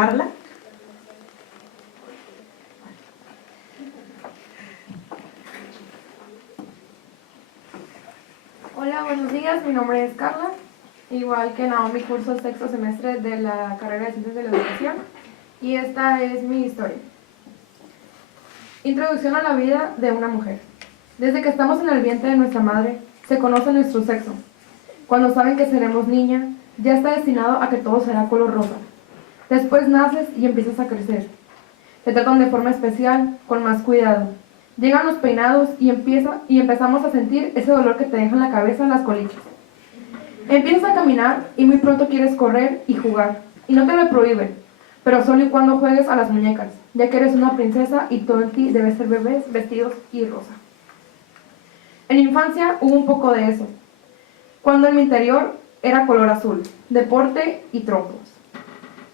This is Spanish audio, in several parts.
Carla. Hola, buenos días, mi nombre es Carla. Igual que Naomi, curso sexto semestre de la carrera de Ciencias de la Educación y esta es mi historia. Introducción a la vida de una mujer. Desde que estamos en el vientre de nuestra madre, se conoce nuestro sexo. Cuando saben que seremos niña, ya está destinado a que todo será color rosa. Después naces y empiezas a crecer. Te tratan de forma especial, con más cuidado. Llegan los peinados y empezamos a sentir ese dolor que te deja en la cabeza las colichas. Empiezas a caminar y muy pronto quieres correr y jugar. Y no te lo prohíben, pero solo y cuando juegues a las muñecas, ya que eres una princesa y todo en ti debe ser bebés, vestidos y rosa. En mi infancia hubo un poco de eso, cuando en mi interior era color azul, deporte y trompos.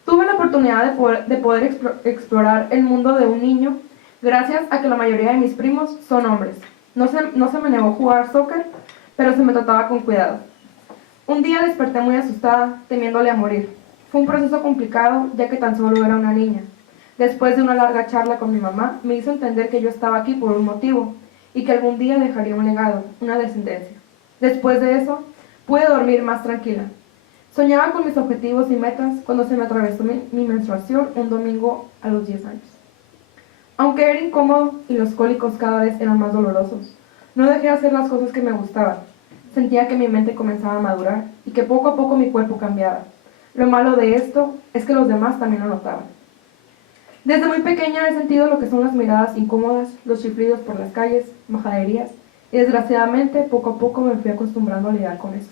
Tuve la oportunidad de poder explorar el mundo de un niño gracias a que la mayoría de mis primos son hombres. No se me negó jugar soccer, pero se me trataba con cuidado. Un día desperté muy asustada, temiéndole a morir. Fue un proceso complicado, ya que tan solo era una niña. Después de una larga charla con mi mamá, me hizo entender que yo estaba aquí por un motivo y que algún día dejaría un legado, una descendencia. Después de eso, pude dormir más tranquila. Soñaba con mis objetivos y metas cuando se me atravesó mi menstruación un domingo a los 10 años. Aunque era incómodo y los cólicos cada vez eran más dolorosos, no dejé de hacer las cosas que me gustaban. Sentía que mi mente comenzaba a madurar y que poco a poco mi cuerpo cambiaba. Lo malo de esto es que los demás también lo notaban. Desde muy pequeña he sentido lo que son las miradas incómodas, los chiflidos por las calles, majaderías, y desgraciadamente poco a poco me fui acostumbrando a lidiar con eso.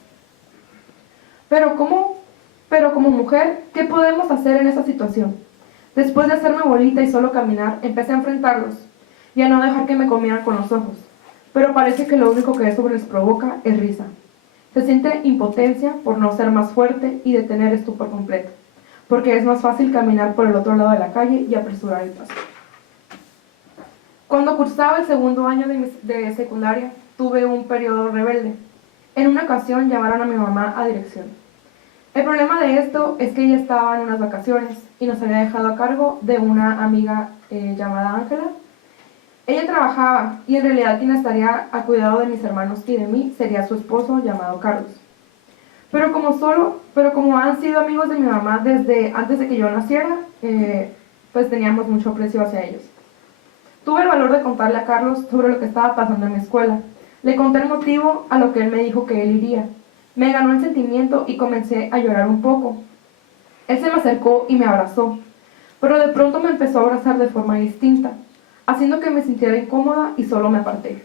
Pero como mujer, ¿qué podemos hacer en esa situación? Después de hacerme bolita y solo caminar, empecé a enfrentarlos y a no dejar que me comieran con los ojos. Pero parece que lo único que eso les provoca es risa. Se siente impotencia por no ser más fuerte y detener esto por completo, porque es más fácil caminar por el otro lado de la calle y apresurar el paso. Cuando cursaba el segundo año de secundaria, tuve un periodo rebelde. En una ocasión llamaron a mi mamá a dirección. El problema de esto es que ella estaba en unas vacaciones y nos había dejado a cargo de una amiga llamada Ángela. Ella trabajaba y en realidad quien estaría a cuidado de mis hermanos y de mí sería su esposo llamado Carlos. Pero como han sido amigos de mi mamá desde antes de que yo naciera, pues teníamos mucho aprecio hacia ellos. Tuve el valor de contarle a Carlos sobre lo que estaba pasando en mi escuela. Le conté el motivo a lo que él me dijo que él iría. Me ganó el sentimiento y comencé a llorar un poco. Él se me acercó y me abrazó, pero de pronto me empezó a abrazar de forma distinta, haciendo que me sintiera incómoda y solo me aparté.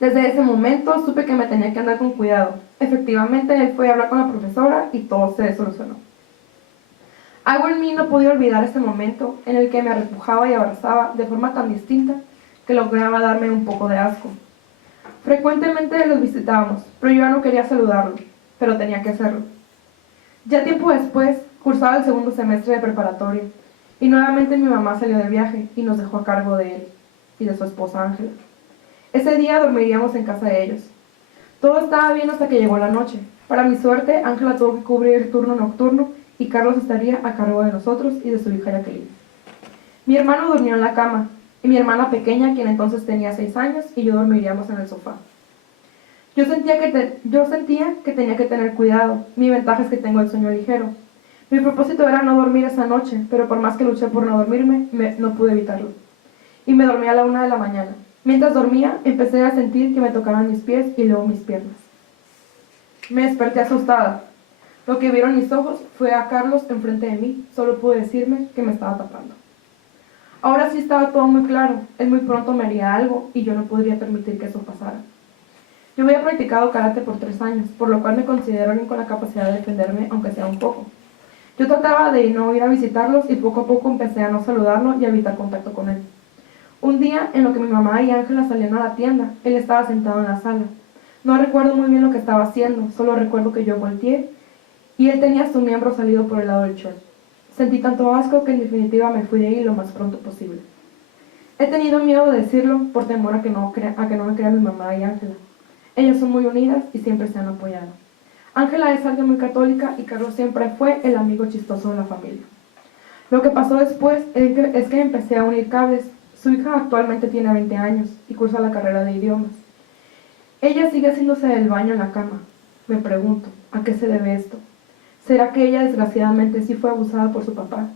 Desde ese momento supe que me tenía que andar con cuidado. Efectivamente, él fue a hablar con la profesora y todo se solucionó. Algo en mí no podía olvidar ese momento en el que me arrepujaba y abrazaba de forma tan distinta que lograba darme un poco de asco. Frecuentemente los visitábamos, pero yo ya no quería saludarlo, pero tenía que hacerlo. Ya tiempo después, cursaba el segundo semestre de preparatoria, y nuevamente mi mamá salió de viaje y nos dejó a cargo de él y de su esposa Ángela. Ese día dormiríamos en casa de ellos. Todo estaba bien hasta que llegó la noche. Para mi suerte, Ángela tuvo que cubrir el turno nocturno y Carlos estaría a cargo de nosotros y de su hija Jacqueline. Mi hermano durmió en la cama, y mi hermana pequeña, quien entonces tenía 6 años, y yo dormiríamos en el sofá. Yo sentía que tenía que tener cuidado. Mi ventaja es que tengo el sueño ligero. Mi propósito era no dormir esa noche, pero por más que luché por no dormirme, no pude evitarlo. Y me dormí a la 1 de la mañana. Mientras dormía, empecé a sentir que me tocaban mis pies y luego mis piernas. Me desperté asustada. Lo que vieron mis ojos fue a Carlos enfrente de mí. Solo pude decirme que me estaba tapando. Ahora sí estaba todo muy claro. Él muy pronto me haría algo y yo no podría permitir que eso pasara. Yo había practicado karate por 3 años, por lo cual me considero alguien con la capacidad de defenderme, aunque sea un poco. Yo trataba de no ir a visitarlos y poco a poco empecé a no saludarlo y a evitar contacto con él. Un día, en lo que mi mamá y Ángela salían a la tienda, él estaba sentado en la sala. No recuerdo muy bien lo que estaba haciendo, solo recuerdo que yo volteé y él tenía su miembro salido por el lado del short. Sentí tanto asco que en definitiva me fui de ahí lo más pronto posible. He tenido miedo de decirlo por temor a que no me crean mi mamá y Ángela. Ellas son muy unidas y siempre se han apoyado. Ángela es alguien muy católica y Carlos siempre fue el amigo chistoso de la familia. Lo que pasó después es que empecé a unir cables. Su hija actualmente tiene 20 años y cursa la carrera de idiomas. Ella sigue haciéndose del baño en la cama. Me pregunto, ¿a qué se debe esto? ¿Será que ella desgraciadamente sí fue abusada por su papá?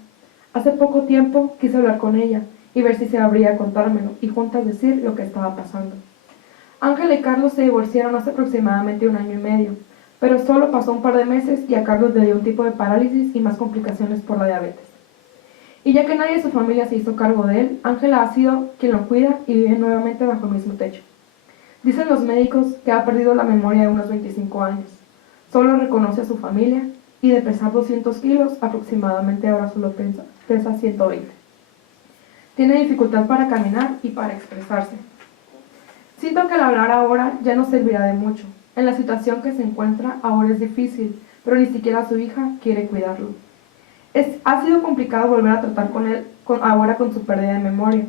Hace poco tiempo quise hablar con ella y ver si se abría a contármelo y juntas decir lo que estaba pasando. Ángela y Carlos se divorciaron hace aproximadamente 1 año y medio, pero solo pasó un par de meses y a Carlos le dio un tipo de parálisis y más complicaciones por la diabetes. Y ya que nadie de su familia se hizo cargo de él, Ángela ha sido quien lo cuida y vive nuevamente bajo el mismo techo. Dicen los médicos que ha perdido la memoria de unos 25 años. Solo reconoce a su familia y de pesar 200 kilos, aproximadamente ahora solo pesa 120. Tiene dificultad para caminar y para expresarse. Siento que el hablar ahora ya no servirá de mucho. En la situación que se encuentra ahora es difícil, pero ni siquiera su hija quiere cuidarlo. Ha sido complicado volver a tratar con él ahora con su pérdida de memoria.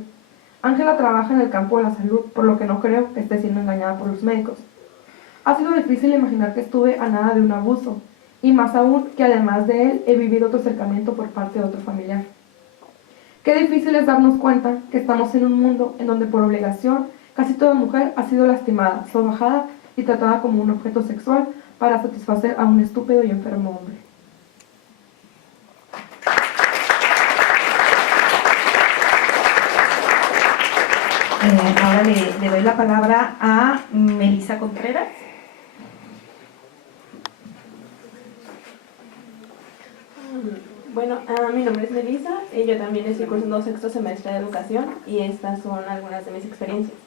Ángela trabaja en el campo de la salud, por lo que no creo que esté siendo engañada por los médicos. Ha sido difícil imaginar que estuve a nada de un abuso, y más aún que además de él he vivido otro acercamiento por parte de otro familiar. Qué difícil es darnos cuenta que estamos en un mundo en donde por obligación casi toda mujer ha sido lastimada, sobajada y tratada como un objeto sexual para satisfacer a un estúpido y enfermo hombre. Ahora le doy la palabra a Melissa Contreras. Bueno, mi nombre es Melissa y yo también estoy cursando sexto semestre de educación y estas son algunas de mis experiencias.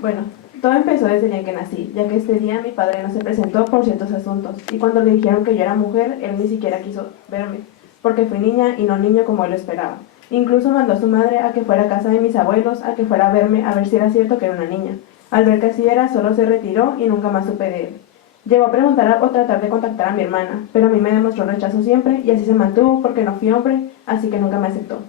Bueno, todo empezó desde el día en que nací, ya que este día mi padre no se presentó por ciertos asuntos y cuando le dijeron que yo era mujer, él ni siquiera quiso verme, porque fui niña y no niño como él lo esperaba. Incluso mandó a su madre a que fuera a casa de mis abuelos, a que fuera a verme, a ver si era cierto que era una niña. Al ver que así era, solo se retiró y nunca más supe de él. Llegó a preguntar o tratar de contactar a mi hermana, pero a mí me demostró rechazo siempre y así se mantuvo porque no fui hombre, así que nunca me aceptó.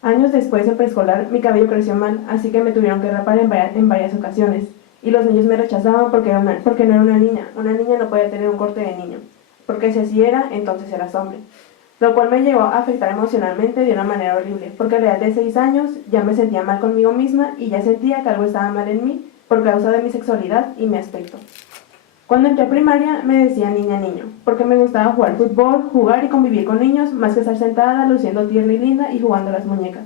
Años después, en preescolar, mi cabello creció mal, así que me tuvieron que rapar en varias ocasiones. Y los niños me rechazaban porque no era una niña. Una niña no podía tener un corte de niño, porque si así era, entonces eras hombre. Lo cual me llegó a afectar emocionalmente de una manera horrible, porque a la edad de 6 años ya me sentía mal conmigo misma y ya sentía que algo estaba mal en mí por causa de mi sexualidad y mi aspecto. Cuando entré a primaria me decía niña-niño, porque me gustaba jugar fútbol, jugar y convivir con niños, más que estar sentada, luciendo tierna y linda y jugando a las muñecas.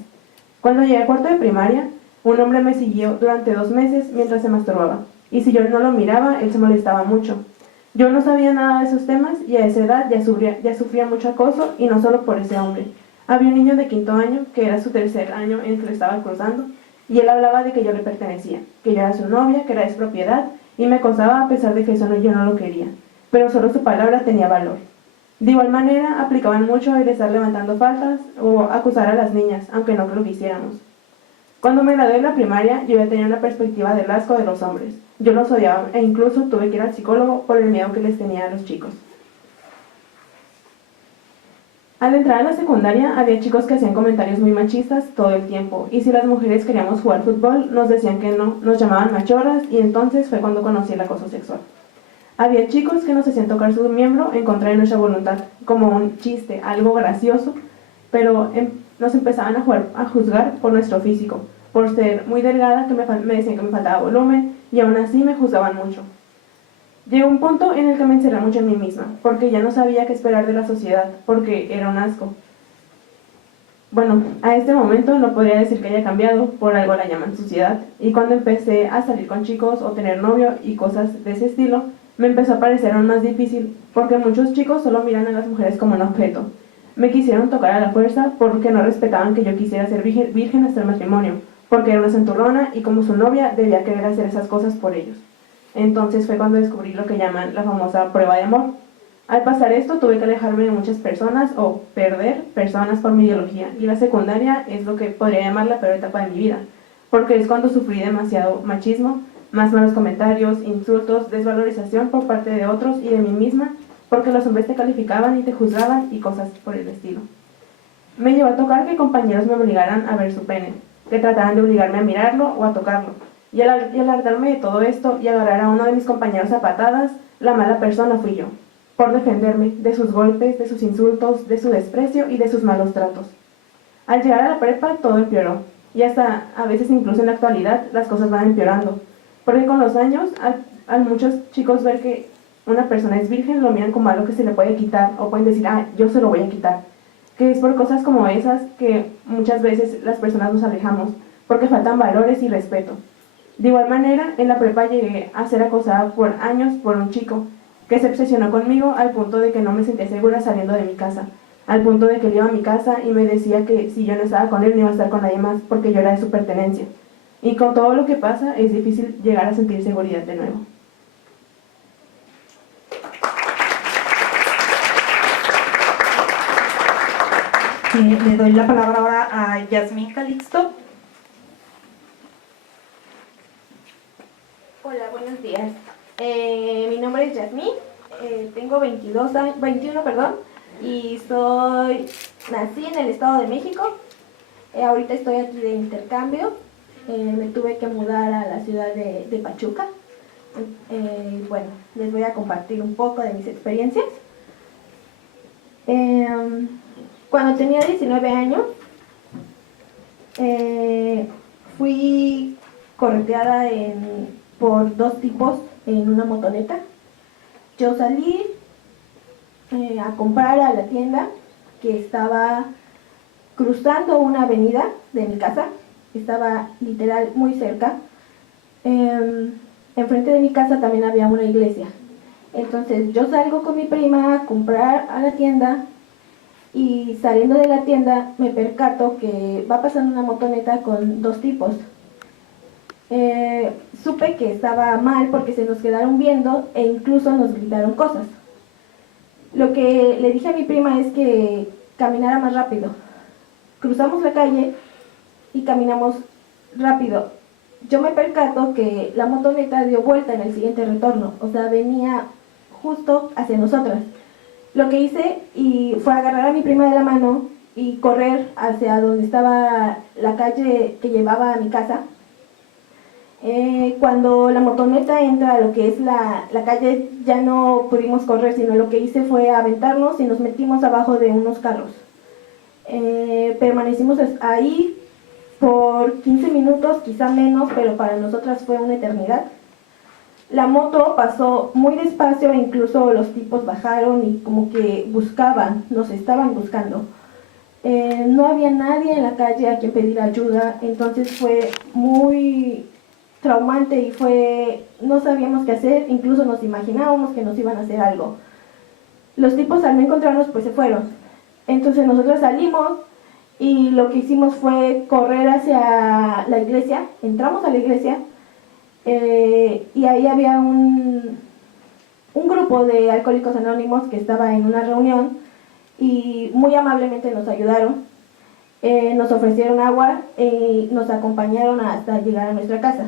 Cuando llegué a cuarto de primaria, un hombre me siguió durante 2 meses mientras se masturbaba, y si yo no lo miraba, él se molestaba mucho. Yo no sabía nada de esos temas y a esa edad ya sufría mucho acoso y no solo por ese hombre. Había un niño de 5º año, que era su 3er año en el que lo estaba cruzando, y él hablaba de que yo le pertenecía, que yo era su novia, que era de su propiedad, y me acosaba a pesar de que yo no lo quería, pero solo su palabra tenía valor. De igual manera, aplicaban mucho el estar levantando faltas o acusar a las niñas, aunque no lo quisiéramos. Cuando me gradué de la primaria, yo ya tenía una perspectiva del asco de los hombres. Yo los odiaba e incluso tuve que ir al psicólogo por el miedo que les tenía a los chicos. Al entrar a la secundaria, había chicos que hacían comentarios muy machistas todo el tiempo, y si las mujeres queríamos jugar fútbol, nos decían que no, nos llamaban machorras, y entonces fue cuando conocí el acoso sexual. Había chicos que nos hacían tocar su miembro en contra de nuestra voluntad, como un chiste, algo gracioso, pero nos empezaban a juzgar por nuestro físico, por ser muy delgada, que me decían que me faltaba volumen, y aún así me juzgaban mucho. Llegó un punto en el que me encerré mucho en mí misma, porque ya no sabía qué esperar de la sociedad, porque era un asco. Bueno, a este momento no podría decir que haya cambiado, por algo la llaman sociedad, y cuando empecé a salir con chicos o tener novio y cosas de ese estilo, me empezó a parecer aún más difícil, porque muchos chicos solo miran a las mujeres como un objeto. Me quisieron tocar a la fuerza porque no respetaban que yo quisiera ser virgen hasta el matrimonio, porque era una santurrona y como su novia debía querer hacer esas cosas por ellos. Entonces fue cuando descubrí lo que llaman la famosa prueba de amor. Al pasar esto tuve que alejarme de muchas personas o perder personas por mi ideología, y la secundaria es lo que podría llamar la peor etapa de mi vida, porque es cuando sufrí demasiado machismo, más malos comentarios, insultos, desvalorización por parte de otros y de mí misma, porque los hombres te calificaban y te juzgaban y cosas por el estilo. Me llevó a tocar que compañeros me obligaran a ver su pene, que trataran de obligarme a mirarlo o a tocarlo. Y al hartarme de todo esto y agarrar a uno de mis compañeros a patadas, la mala persona fui yo. por defenderme de sus golpes, de sus insultos, de su desprecio y de sus malos tratos. Al llegar a la prepa todo empeoró, y hasta a veces incluso en la actualidad las cosas van empeorando, porque con los años a muchos chicos ver que una persona es virgen lo miran como algo que se le puede quitar, o pueden decir, yo se lo voy a quitar, que es por cosas como esas que muchas veces las personas nos alejamos, porque faltan valores y respeto. De igual manera, en la prepa llegué a ser acosada por años por un chico que se obsesionó conmigo al punto de que no me sentía segura saliendo de mi casa, al punto de que él iba a mi casa y me decía que si yo no estaba con él no iba a estar con nadie más porque yo era de su pertenencia. Y con todo lo que pasa es difícil llegar a sentir seguridad de nuevo. Le doy la palabra ahora a Yasmín Calixto. Hola, buenos días. Mi nombre es Yasmín, tengo 21, y nací en el Estado de México. Ahorita estoy aquí de intercambio. Me tuve que mudar a la ciudad de Pachuca. Bueno, les voy a compartir un poco de mis experiencias. Cuando tenía 19 años, fui correteada por dos tipos en una motoneta. Yo salí a comprar a la tienda que estaba cruzando una avenida de mi casa, estaba literal muy cerca. Enfrente de mi casa también había una iglesia. Entonces yo salgo con mi prima a comprar a la tienda y saliendo de la tienda me percato que va pasando una motoneta con dos tipos. Supe que estaba mal porque se nos quedaron viendo e incluso nos gritaron cosas. Lo que le dije a mi prima es que caminara más rápido. Cruzamos la calle y caminamos rápido. Yo me percato que la motoneta dio vuelta en el siguiente retorno, o sea, venía justo hacia nosotras. Lo que hice fue agarrar a mi prima de la mano y correr hacia donde estaba la calle que llevaba a mi casa. Cuando la motoneta entra a lo que es la calle, ya no pudimos correr, sino lo que hice fue aventarnos y nos metimos abajo de unos carros. Permanecimos ahí por 15 minutos, quizá menos, pero para nosotras fue una eternidad. La moto pasó muy despacio e incluso los tipos bajaron y como que nos estaban buscando. No había nadie en la calle a quien pedir ayuda, entonces fue muy traumante y no sabíamos qué hacer, incluso nos imaginábamos que nos iban a hacer algo. Los tipos al no encontrarnos pues se fueron. Entonces nosotros salimos y lo que hicimos fue correr hacia la iglesia, entramos a la iglesia y ahí había un grupo de alcohólicos anónimos que estaba en una reunión y muy amablemente nos ayudaron, nos ofrecieron agua y nos acompañaron hasta llegar a nuestra casa.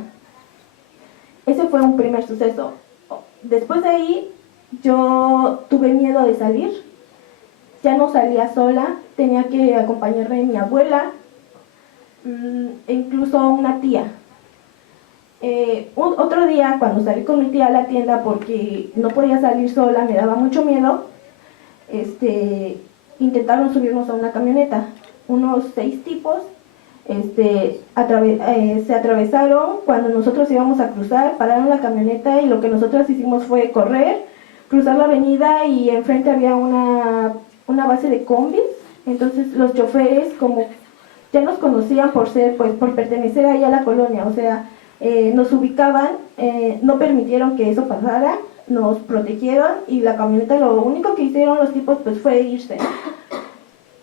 Ese fue un primer suceso. Después de ahí yo tuve miedo de salir, ya no salía sola, tenía que acompañarme mi abuela e incluso una tía. Otro día cuando salí con mi tía a la tienda porque no podía salir sola, me daba mucho miedo, intentaron subirnos a una camioneta, unos 6 tipos. Se atravesaron cuando nosotros íbamos a cruzar, pararon la camioneta y lo que nosotros hicimos fue correr, cruzar la avenida y enfrente había una base de combis. Entonces los choferes como ya nos conocían por pertenecer ahí a la colonia, o sea, nos ubicaban, no permitieron que eso pasara, nos protegieron y la camioneta lo único que hicieron los tipos pues fue irse.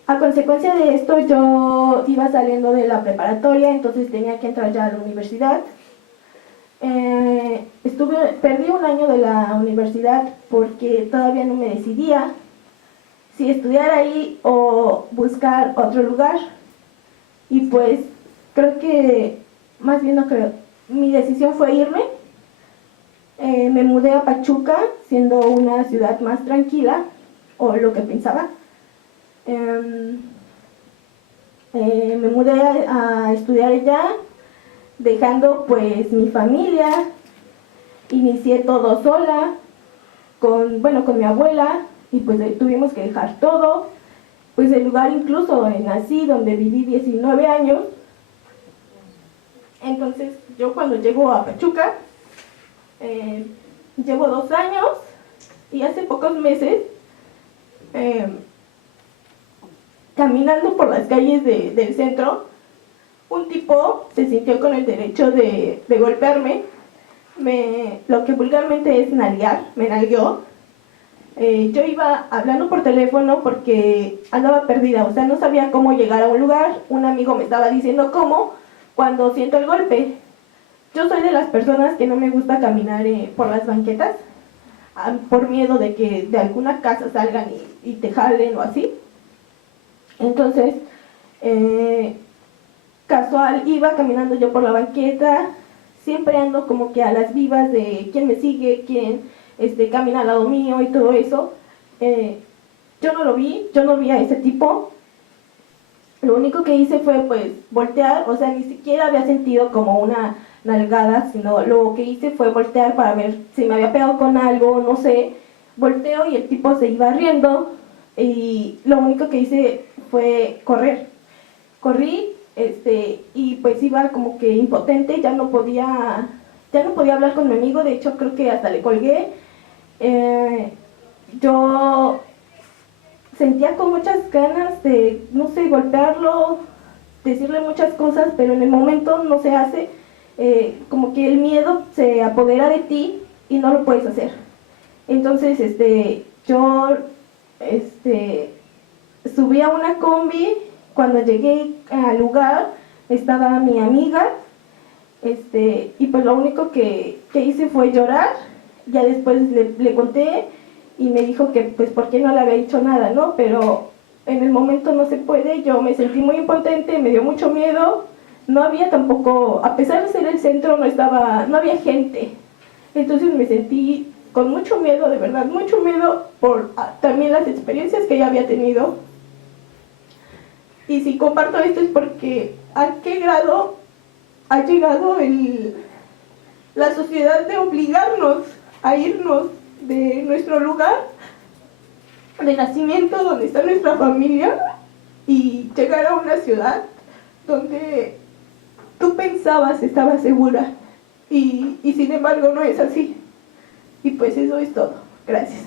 A consecuencia de esto yo iba saliendo de la preparatoria, entonces tenía que entrar ya a la universidad. Perdí un año de la universidad porque todavía no me decidía si estudiar ahí o buscar otro lugar. Y pues creo que, más bien no creo, mi decisión fue irme. Me mudé a Pachuca, siendo una ciudad más tranquila, o lo que pensaba. Me mudé a estudiar allá, dejando pues mi familia, inicié todo sola, con mi abuela y pues tuvimos que dejar todo, pues el lugar incluso donde nací, donde viví 19 años. Entonces yo cuando llego a Pachuca, llevo 2 años y hace pocos meses, caminando por las calles del centro, un tipo se sintió con el derecho de golpearme, lo que vulgarmente es nalguear, me nalgueó. Yo iba hablando por teléfono porque andaba perdida, o sea, no sabía cómo llegar a un lugar. Un amigo me estaba diciendo cómo cuando siento el golpe. Yo soy de las personas que no me gusta caminar por las banquetas por miedo de que de alguna casa salgan y te jalen o así. Entonces, casual, iba caminando yo por la banqueta, siempre ando como que a las vivas de quién me sigue, quién camina al lado mío y todo eso. Yo no vi a ese tipo. Lo único que hice fue pues voltear, o sea, ni siquiera había sentido como una nalgada, sino lo que hice fue voltear para ver si me había pegado con algo, no sé. Volteo y el tipo se iba riendo y lo único que hice fue correr. Corrí y pues iba como que impotente, ya no podía hablar con mi amigo, de hecho creo que hasta le colgué. Yo sentía con muchas ganas de, no sé, golpearlo, decirle muchas cosas, pero en el momento no se hace, como que el miedo se apodera de ti y no lo puedes hacer. Entonces, yo subí a una combi. Cuando llegué al lugar estaba mi amiga, y pues lo único que hice fue llorar. Ya después le conté y me dijo que pues por qué no le había dicho nada, ¿no? Pero en el momento no se puede, yo me sentí muy impotente, me dio mucho miedo, no había tampoco, a pesar de ser el centro, no había gente. Entonces me sentí con mucho miedo, de verdad, mucho miedo por también las experiencias que ya había tenido. Y si comparto esto es porque a qué grado ha llegado la sociedad de obligarnos a irnos de nuestro lugar de nacimiento, donde está nuestra familia, y llegar a una ciudad donde tú pensabas estabas segura y sin embargo no es así. Y pues eso es todo. Gracias.